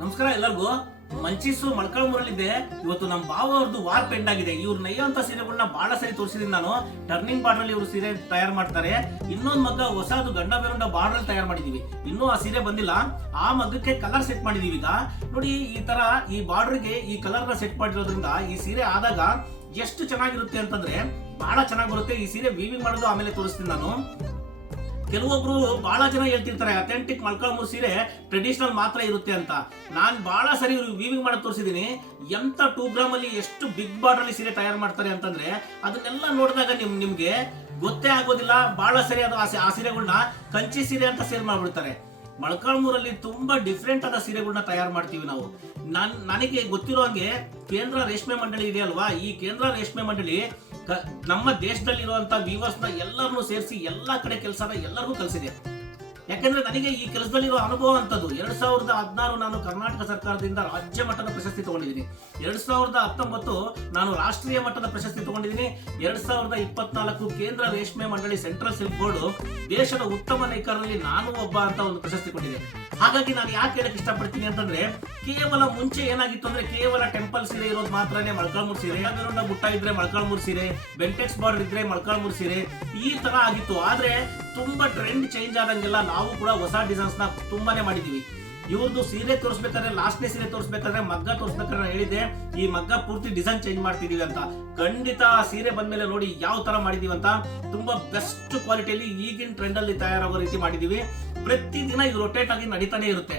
ನಮಸ್ಕಾರ ಎಲ್ಲರಿಗೂ. ಮಂಚಿಸು ಮೊಳಕಾಲ್ಮೂರಲ್ಲಿದೆ. ಇವತ್ತು ನಮ್ಮ ಬಾವ ಅವ್ರದ್ದು ವಾರ್ ಪೆಂಡ್ ಆಗಿದೆ. ಇವ್ರು ನೈಯುವಂತ ಸೀರೆಗಳನ್ನ ಬಹಳ ಸರಿ ತೋರಿಸಿದೀನಿ ನಾನು. ಟರ್ನಿಂಗ್ ಬಾರ್ಡರ್ ಅಲ್ಲಿ ಇವರು ಸೀರೆ ತಯಾರು ಮಾಡ್ತಾರೆ. ಇನ್ನೊಂದು ಮಗ್ಗ ಹೊಸದು ಗಂಡ ಬೇರುಂಡ ಬಾರ್ಡರ್ ತಯಾರು ಮಾಡಿದೀವಿ. ಇನ್ನೂ ಆ ಸೀರೆ ಬಂದಿಲ್ಲ. ಆ ಮಗ್ಗಕ್ಕೆ ಕಲರ್ ಸೆಟ್ ಮಾಡಿದೀವಿ. ಈಗ ನೋಡಿ, ಈ ತರ ಈ ಬಾರ್ಡರ್ಗೆ ಈ ಕಲರ್ ನ ಸೆಟ್ ಮಾಡಿರೋದ್ರಿಂದ ಈ ಸೀರೆ ಆದಾಗ ಎಷ್ಟು ಚೆನ್ನಾಗಿರುತ್ತೆ ಅಂತಂದ್ರೆ ಬಹಳ ಚೆನ್ನಾಗಿ ಬರುತ್ತೆ. ಈ ಸೀರೆ ವೀವಿಂಗ್ ಮಾಡೋದು ಆಮೇಲೆ ತೋರಿಸ್ತೀನಿ ನಾನು. ಕೆಲವೊಬ್ರು ಬಹಳ ಜನ ಹೇಳ್ತಿರ್ತಾರೆ ಅಥೆಂಟಿಕ್ ಮೊಳಕಾಲ್ಮೂರು ಸೀರೆ ಟ್ರೆಡಿಷನಲ್ ಮಾತ್ರ ಇರುತ್ತೆ ಅಂತ. ನಾನ್ ಬಹಳ ಸರಿ ವೀವಿಂಗ್ ಮಾಡೋದು ತೋರಿಸಿದೀನಿ. ಎಂತ 2 ಗ್ರಾಮ್ ಅಲ್ಲಿ ಎಷ್ಟು ಬಿಗ್ ಬಾರ್ಡರ್ ಅಲ್ಲಿ ಸೀರೆ ತಯಾರು ಮಾಡ್ತಾರೆ ಅಂತಂದ್ರೆ ಅದನ್ನೆಲ್ಲ ನೋಡಿದಾಗ ನಿಮ್ಗೆ ಗೊತ್ತೇ ಆಗೋದಿಲ್ಲ. ಬಹಳ ಸರಿ ಅದು ಆ ಸೀರೆಗಳನ್ನ ಕಂಚಿ ಸೀರೆ ಅಂತ ಸೇಲ್ ಮಾಡ್ಬಿಡ್ತಾರೆ. ಮೊಳಕಾಲ್ಮೂರಲ್ಲಿ ತುಂಬಾ ಡಿಫ್ರೆಂಟ್ ಆದ ಸೀರೆಗಳನ್ನ ತಯಾರು ಮಾಡ್ತೀವಿ ನಾವು. ನನಗೆ ಗೊತ್ತಿರೋ ಹಂಗೆ ಕೇಂದ್ರ ರೇಷ್ಮೆ ಮಂಡಳಿ ಇದೆಯಲ್ವಾ, ಈ ಕೇಂದ್ರ ರೇಷ್ಮೆ ಮಂಡಳಿ ನಮ್ಮ ದೇಶದಲ್ಲಿರುವಂತ ವೀವರ್ಸ್ ನ ಎಲ್ಲರನ್ನು ಸೇರಿಸಿ ಎಲ್ಲಾ ಕಡೆ ಕೆಲಸನ ಎಲ್ಲರಿಗೂ ಕಲಿಸಿದೆ. ಯಾಕಂದ್ರೆ ನನಗೆ ಈ ಕೆಲಸದಲ್ಲಿರೋ ಅನುಭವ ಅಂತದ್ದು. 2016 ನಾನು ಕರ್ನಾಟಕ ಸರ್ಕಾರದಿಂದ ರಾಜ್ಯ ಮಟ್ಟದ ಪ್ರಶಸ್ತಿ ತಗೊಂಡಿದ್ದೀನಿ. 2019 ನಾನು ರಾಷ್ಟ್ರೀಯ ಮಟ್ಟದ ಪ್ರಶಸ್ತಿ ತಗೊಂಡಿದ್ದೀನಿ. 2024 ಕೇಂದ್ರ ರೇಷ್ಮೆ ಮಂಡಳಿ ಸೆಂಟ್ರಲ್ ಸಿಲ್ಕ್ ಬೋರ್ಡ್ ದೇಶದ ಉತ್ತಮ ನೇಕಾರರಲ್ಲಿ ನಾನು ಒಬ್ಬ ಅಂತ ಒಂದು ಪ್ರಶಸ್ತಿ ಕೊಟ್ಟಿದೆ. ಹಾಗಾಗಿ ನಾನು ಯಾಕೆ ಹೇಳಕ್ ಇಷ್ಟಪಡ್ತೀನಿ ಅಂತಂದ್ರೆ, ಕೇವಲ ಮುಂಚೆ ಏನಾಗಿತ್ತು ಅಂದ್ರೆ ಕೇವಲ ಟೆಂಪಲ್ ಸೀರೆ ಇರೋದು ಮಾತ್ರನೇ ಮೊಳಕಾಲ್ಮೂರು ಸೀರೆ, ಬೇರುಂಡ ಬುಟ್ಟ ಇದ್ರೆ ಮೊಳಕಾಲ್ಮೂರು ಸೀರೆ, ಬೆಂಟೆಕ್ಸ್ ಬಾರ್ಡರ್ ಇದ್ರೆ ಮೊಳಕಾಲ್ಮೂರು ಸೀರೆ, ಈ ತರ ಆಗಿತ್ತು. ಆದ್ರೆ ತುಂಬಾ ಟ್ರೆಂಡ್ ಚೇಂಜ್ ಆದಂಗೆಲ್ಲ ನಾವು ಕೂಡ ಹೊಸ ಡಿಸೈನ್ಸ್ ನ ತುಂಬಾನೇ ಮಾಡಿದೀವಿ. ಇವ್ರದ್ದು ಸೀರೆ ತೋರಿಸ್ಬೇಕಾದ್ರೆ, ಲಾಸ್ಟ್ನೇ ಸೀರೆ ತೋರಿಸ್ಬೇಕಾದ್ರೆ, ಮಗ್ಗ ತೋರಿಸ್ಬೇಕಾದ್ರೆ ನಾನು ಹೇಳಿದೆ ಈ ಮಗ್ಗ ಪೂರ್ತಿ ಡಿಸೈನ್ ಚೇಂಜ್ ಮಾಡ್ತಿದೀವಿ ಅಂತ. ಖಂಡಿತ ಆ ಸೀರೆ ಬಂದ್ಮೇಲೆ ನೋಡಿ ಯಾವ ತರ ಮಾಡಿದೀವಿ ಅಂತ. ತುಂಬಾ ಬೆಸ್ಟ್ ಕ್ವಾಲಿಟಿಯಲ್ಲಿ ಈಗಿನ ಟ್ರೆಂಡ್ ಅಲ್ಲಿ ತಯಾರಾಗೋ ರೀತಿ ಮಾಡಿದೀವಿ. ಪ್ರತಿದಿನ ಇದು ರೊಟೇಟ್ ಆಗಿ ನಡೀತಾನೆ ಇರುತ್ತೆ.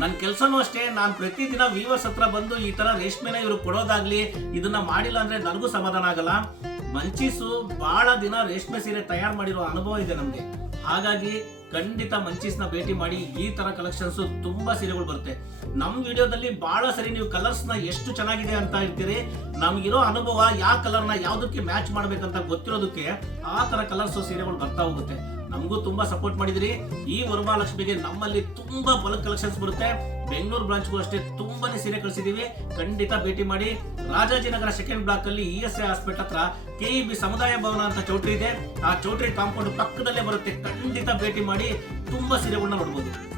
ನನ್ನ ಕೆಲಸನೂ ಅಷ್ಟೇ. ನಾನು ಪ್ರತಿದಿನ ವೀವರ್ಸ್ ಹತ್ರ ಬಂದು ಈ ತರ ರೇಷ್ಮೆನ ಇವ್ರು ಕೊಡೋದಾಗ್ಲಿ, ಇದನ್ನ ಮಾಡಿಲ್ಲ ಅಂದ್ರೆ ನನಗೂ ಸಮಾಧಾನ ಆಗಲ್ಲ. ಮಂಚೀಸು ಬಹಳ ದಿನ ರೇಷ್ಮೆ ಸೀರೆ ತಯಾರು ಮಾಡಿರೋ ಅನುಭವ ಇದೆ ನಮ್ಗೆ. ಹಾಗಾಗಿ ಖಂಡಿತ ಮಂಚೀಸ್ನ ಭೇಟಿ ಮಾಡಿ. ಈ ತರ ಕಲೆಕ್ಷನ್ಸ್ ತುಂಬಾ ಸೀರೆಗಳು ಬರುತ್ತೆ. ನಮ್ ವಿಡಿಯೋದಲ್ಲಿ ಬಹಳ ಸರಿ ನೀವು ಕಲರ್ಸ್ ನ ಎಷ್ಟು ಚೆನ್ನಾಗಿದೆ ಅಂತ ಹೇಳ್ತೀರಿ. ನಮ್ಗಿರೋ ಅನುಭವ ಯಾವ ಕಲರ್ ನ ಯಾವ್ದಕ್ಕೆ ಮ್ಯಾಚ್ ಮಾಡ್ಬೇಕಂತ ಗೊತ್ತಿರೋದಕ್ಕೆ ಆ ತರ ಕಲರ್ಸ್ ಸೀರೆಗಳು ಬರ್ತಾ ಹೋಗುತ್ತೆ. ನಮಗೂ ತುಂಬಾ ಸಪೋರ್ಟ್ ಮಾಡಿದಿರಿ. ಈ ವರಮಹಾಲಕ್ಷ್ಮಿಗೆ ನಮ್ಮಲ್ಲಿ ತುಂಬಾ ಬಲ್ಕ್ ಕಲೆಕ್ಷನ್ಸ್ ಬರುತ್ತೆ. ಬೆಂಗಳೂರು ಬ್ರಾಂಚ್ಗೂ ಅಷ್ಟೇ ತುಂಬಾನೇ ಸೀರೆ ಕಳಿಸಿದೀವಿ. ಖಂಡಿತ ಭೇಟಿ ಮಾಡಿ. ರಾಜಾಜಿನಗರ ಸೆಕೆಂಡ್ ಬ್ಲಾಕ್ ಅಲ್ಲಿ ESI ಹಾಸ್ಪಿಟಲ್ ಹತ್ರ KEB ಸಮುದಾಯ ಭವನ ಅಂತ ಚೌಟ್ರಿ ಇದೆ. ಆ ಚೌಟ್ರಿ ಕಾಂಪೌಂಡ್ ಪಕ್ಕದಲ್ಲೇ ಬರುತ್ತೆ. ಖಂಡಿತ ಭೇಟಿ ಮಾಡಿ. ತುಂಬಾ ಸೀರೆಗಳನ್ನ ನೋಡಬಹುದು.